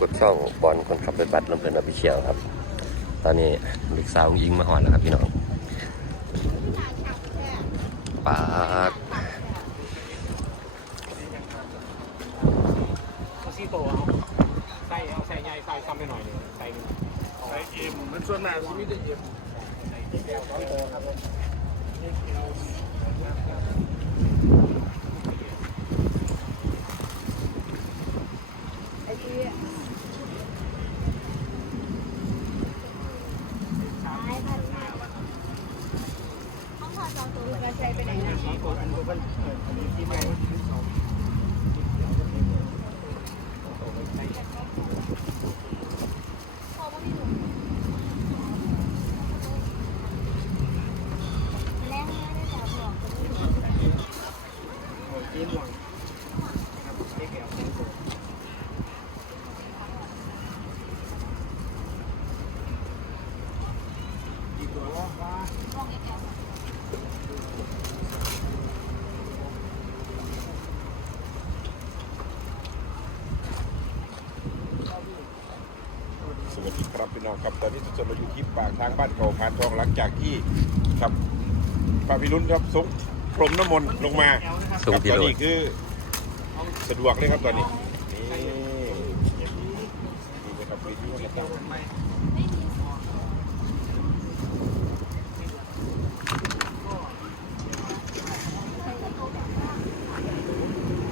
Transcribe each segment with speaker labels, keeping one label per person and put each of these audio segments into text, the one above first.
Speaker 1: กดช่องบอลคนขับรถบัสลำเพลินอภิเชียวครับ ตอนนี้ลูกสาวยิงมาหอนแล้วครับพี่น้องปาด
Speaker 2: เอาซี่โตเอาใส่เอาใส่ใหญ่ใส่ซ้ำไปหน่อยหนึงใส่
Speaker 3: ใส่เอ็มมันส่วนมากที่มีแต่เอ็ม
Speaker 2: จีนหน่อยครับเล็กแก้วใส่โต
Speaker 3: สวัสดีครับพี่น้องครับตอนนี้ทุกคนเราอยู่ที่ปากทางบ้านเก่าพานทองหลังจากที่ครับพระพิรุณครับสงพรมน้ำมนต์ลงมา
Speaker 1: ส่ง
Speaker 3: ครับ
Speaker 1: พี่
Speaker 3: ตอน
Speaker 1: โร
Speaker 3: นี้
Speaker 1: ด
Speaker 3: คือสะดวกเลยครับตอนนี้นี่นี่นะครับวิธีการตั้ง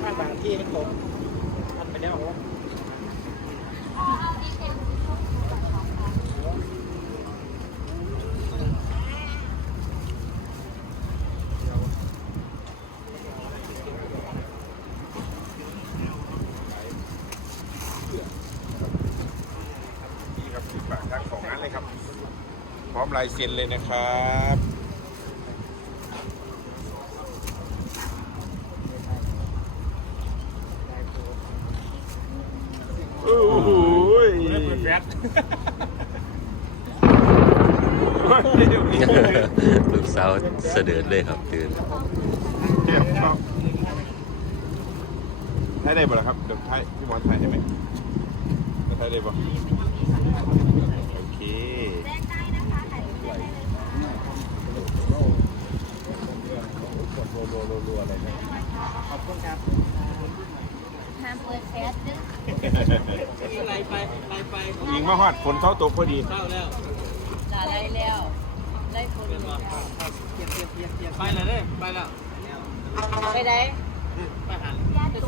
Speaker 2: บ้านบางที่มันตกทำไปแล้ว
Speaker 3: นี่ครับที่ปากทางสองนั้นเลยครับ พร้อม ลายเซ็นเลยนะครับโอ้โหย
Speaker 2: ไม่เปิดแฟลช
Speaker 1: ลูกสาวเสด็จเลยครับตื่น
Speaker 3: เจ็บครับถ่ายได้บ่ล่ะครับเดี๋ยวถ่ายพี่หมอนถ่ายได้ไหมถ่ายได้บ่ โอเค
Speaker 2: ขอบคุณครับ
Speaker 4: ห้ามเปิดแฟสดึก
Speaker 2: ไล่ไปไล่ไป
Speaker 3: ยิงมาฮอดฝนเท้าตกพอดี
Speaker 2: เข้าแล้ว
Speaker 4: จ่าได้แล้วได้คน
Speaker 2: เปลี่ยนว่าเปลี่ยนเปลี่ยนเปลี่ยนเปลี่ยนไปเลยเด้ไปแล้ว
Speaker 4: ไปไหน
Speaker 2: ไปหัน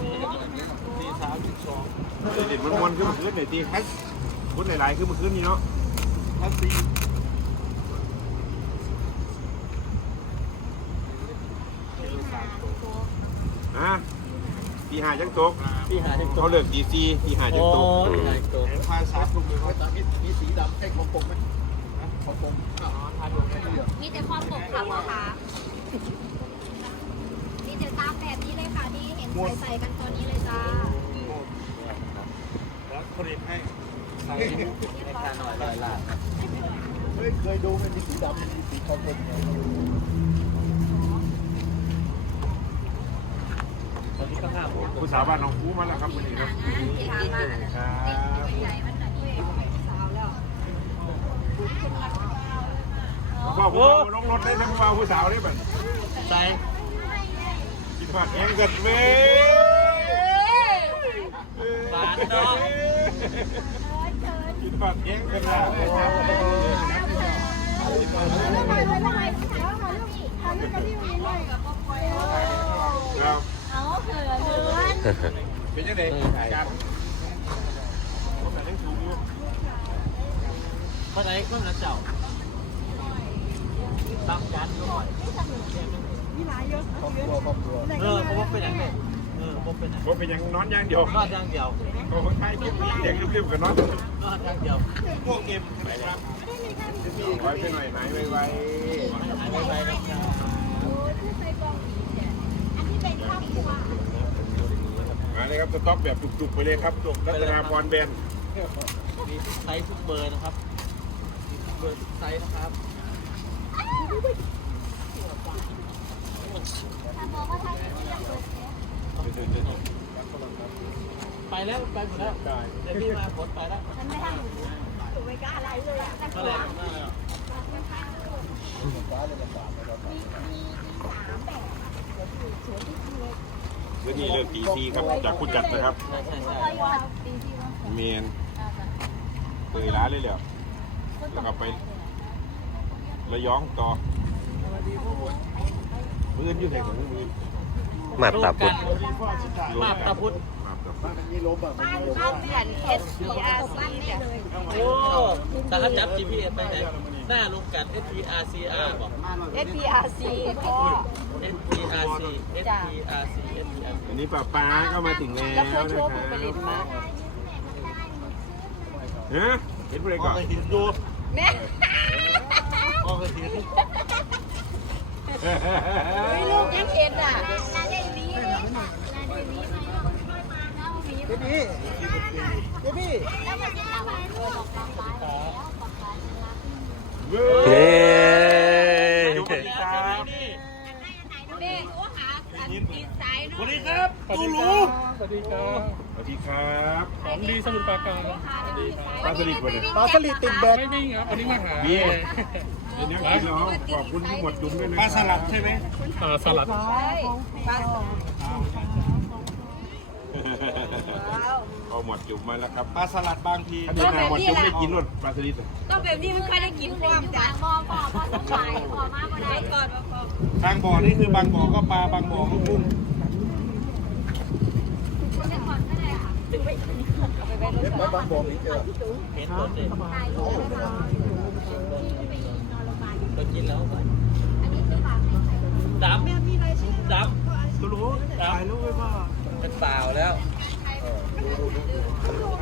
Speaker 2: สี่สามสิบสอง
Speaker 3: เด็ดมันมวนขึ้นมาขึ้นหน่อยตีครับพุ้นหลายๆขึ้นมาขึ้นนี่เนาะ
Speaker 2: พันสี่
Speaker 3: อะ ตีหาจังตก
Speaker 2: ที่หาที่ตัว
Speaker 3: เขาเลิกตีซีตีหาจังตก
Speaker 2: ที่หาที่ตัวภาษาคุณมีว่าจะมีมีสีดำใช่ของผมไหมของผมอ๋อทาดวงไม่เหลือ
Speaker 4: มีแต่ความปกค่ะพ่อค้ามีแต่ตามแบบนี้เลยค่ะที่เห็นใส่ใส่กันตอนนี้เลยจ้า
Speaker 2: แล้วผลิตให้ใส่ในคาหน่อยลอยลาดเฮ้ยเคยดูมันมีสีดำมีสีขาวเป็นตอนนี้ก็ห้าโมง
Speaker 3: ผู้สาวบ้านน้องคูมาแล้วครับวันนี้
Speaker 4: หนา
Speaker 3: นะ
Speaker 4: งานที่ทำมาอันนั้นใหญ่มันแบบนี้สาวแล้ว
Speaker 3: พ่อผู้สาวลงรถได้ทั้งว่าผู้สาวได้แบบ
Speaker 2: ใส่
Speaker 3: กินผัดแห้งกันเว้ยกินผัดแห้งกันละครับ
Speaker 4: เอาเขินเลย
Speaker 3: เป็นยังไงการผมแต่ยังสูงอยู่
Speaker 2: เมื่อไหร่ก็จะเจ้าตั้งยันด้วยเออเพราะว่าเป็นอย่างนี้เออเพราะเป็นอย่าง
Speaker 3: ว่าเป็นยังนอนอย่างเดียว
Speaker 2: นอนอย่างเดียว
Speaker 3: ก็คนไทยกินเด็กรีบๆกันนอน
Speaker 2: นอนอย่างเดียว
Speaker 3: ม่วงเอ็มไปครับไว้ไปหน่อยหายไว
Speaker 2: หายไปไปนะครับ
Speaker 3: มาเลยครับสต็อกแบบจุกๆไปเลยครับรัตนาพรแบน
Speaker 2: มีทุกไซส์ทุกเบอร์นะครับมีทุกเบอร์ทุกไซส์นะครับ
Speaker 4: ถ้าบอกว่าไทยไม่อยากเปิดแฟส
Speaker 2: ไปแล้วไปหมดแล้วเดี๋ยวพี่มาผลไปแล้ว
Speaker 4: ฉันไม่ทำถูกไม่กล้าอะไรเลยอะแต่ก
Speaker 2: ก็
Speaker 4: ลัว
Speaker 2: เลยมาแล้ว
Speaker 3: เรื่ องนี้เรื่องตีซีครับจากคุณจัดนะครับ
Speaker 2: ใช่ใช่ใช่
Speaker 4: เพราะว่าปีที่ว่า
Speaker 3: เมียนเคยร้านเลยแหละแล้วก็ไประยองต่อมืออยู่ไหนของมือ
Speaker 1: มาตาพุด
Speaker 2: มาบตาพุทธ
Speaker 3: มาบ
Speaker 2: บ้านบ้านแผ่น S P R C เนี่ยโอ้แต่ถ้าจับ GPS ไปไหน หน้าลงกัน S P R C R บอก
Speaker 5: S P R C พ่อ
Speaker 2: S P R C S P R C S P R C
Speaker 3: อันนี้ป้าป้าก็มาถึงแล้ว
Speaker 5: แล้วเคย
Speaker 3: นะ
Speaker 5: โชว์
Speaker 3: ค
Speaker 5: ผ
Speaker 3: รั
Speaker 5: ลผลิต
Speaker 3: บ
Speaker 5: มา
Speaker 3: ฮะเห็นอะไรก่อน
Speaker 5: แม่ไม่ลูกยังเห็นอะ
Speaker 4: ลาได้วีเลยค่ะลาได้วีไหมเอาวีเบบี้เบบี้แล้วมันจะทำอะไรบอกปลาปลาแล้วปลาปลารัก
Speaker 3: เว้
Speaker 1: เฮ้
Speaker 3: ย
Speaker 1: ย
Speaker 3: สวัสดีครับ
Speaker 5: แม่โทรหาอันตีสาย
Speaker 3: ส
Speaker 5: เนาะ
Speaker 3: วัสดีครับตูรู
Speaker 2: สวัสดีครับ
Speaker 3: สวัสดีครับ
Speaker 2: ของดีสมุทรปราการ
Speaker 3: ปลาสลิดวันนี้
Speaker 2: ปลาสลิดติดแบกไม่วิ่งครับวันนี้มาหา
Speaker 3: เบี้ยเดี๋ยวนี้กินแล้วขอบคุณทุกหมวดจุ้มด้วยนะปลาสลัดใช่ไหม
Speaker 2: ปลาสลัด
Speaker 5: ใช่ปลา
Speaker 3: เอาหมวดจุ่มมาแล้วครับปลาสลัดบางทีถ้าหมวดจุ่มไม่กินรสปลาสลิด
Speaker 5: ต้องแบบนี้มันค่อยได้กินความจ้ะ
Speaker 4: บอปอพอสบายพอมาบ่ได้
Speaker 5: ก่อนพ่อ
Speaker 3: ทางบ่อนี่คือบางบ่อก็ปลาบางบ่อก็กุ้ง
Speaker 4: เล่นก่อนก็ได้ค่ะ
Speaker 2: เห็นรถเลย
Speaker 4: ตายรู้ไหมคะที่ไปนอนโรงพยาบาล
Speaker 2: ก็กินแล้ว
Speaker 4: อันนี้จะฝากให้ใคร
Speaker 2: ดำดำตูรู้ถ่ายรูปไว้พ่อเป็นเปล่าแล้ว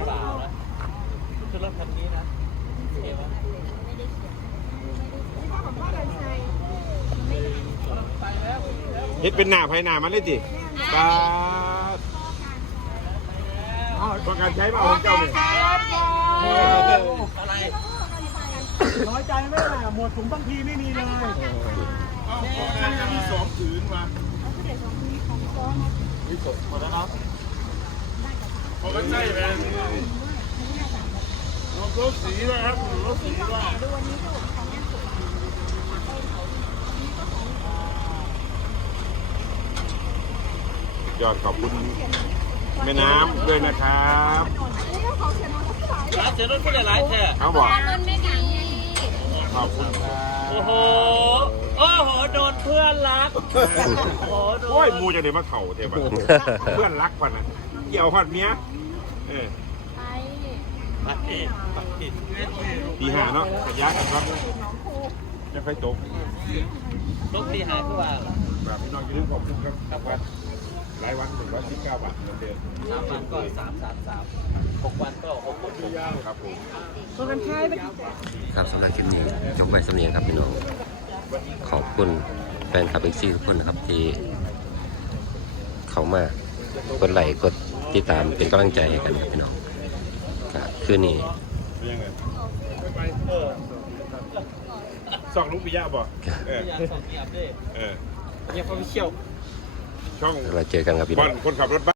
Speaker 2: เปล่าแล้วคือรถคันนี้นะโอเคปะ
Speaker 3: เฮ็ดเป็นหน้าภายหน้ามันเลยจิปลาประกันใช้มาเอาของเจ้าเนี่ย
Speaker 2: อะไร
Speaker 6: น้อยใจไหมล่ะหมดถุงบางทีไม่มีเลย
Speaker 3: เอาของใช้จะมีสองผืนมาของกัน ใช่ไหมรถสีนะครับรถสีว่ายอดขอบคุณแม่น้ำด้วยนะครับ
Speaker 2: ร้านเสียรถก็ได้หลายแท้
Speaker 3: เขาบอก
Speaker 5: มันไม่ดี
Speaker 3: ขอบคุณครับ
Speaker 2: โอ้โห โอ้โห โดนเพื่อนรัก โอ้โหโดน
Speaker 3: โอ้ยมูจะได้มาเข่าเทปะเพื่อนรักปันนะเกี่ยวฮอดเมียเออ
Speaker 2: ไปไป
Speaker 3: ตีหาเนาะขยะกันครับจะค่อยตก
Speaker 2: ลูกตีหายทุกวัน
Speaker 3: แบบพี่น้องอย่าลืมขอบคุณครับครับวันรายวันถึงวันที่เก้าบาทเหมือนเดิม
Speaker 2: สามวันก็สามสามสามหกวันก็หกหกหก
Speaker 3: ครับผม
Speaker 1: ครับสำหรับคลิปนี้จบไปสำเนียงครับพี่น้องขอบคุณแฟนคลับเอ็กซี่ทุกคนนะครับที่เข้ามากดไลค์กด ติดตามเป็นกำลังใจให้กันครับพี่น้องก็คืนนี้
Speaker 3: เป็นยังไงสองลูกปิยะบ่เออ
Speaker 2: พยานสองเงียบด้วย
Speaker 3: เออ
Speaker 2: เงียบเขาไปเชี่ยว
Speaker 3: ช่อง
Speaker 1: เราเจอกันครับพี่
Speaker 3: บ
Speaker 1: น้
Speaker 3: อ
Speaker 1: อ
Speaker 3: ล
Speaker 1: ง
Speaker 3: คนขับรถบัส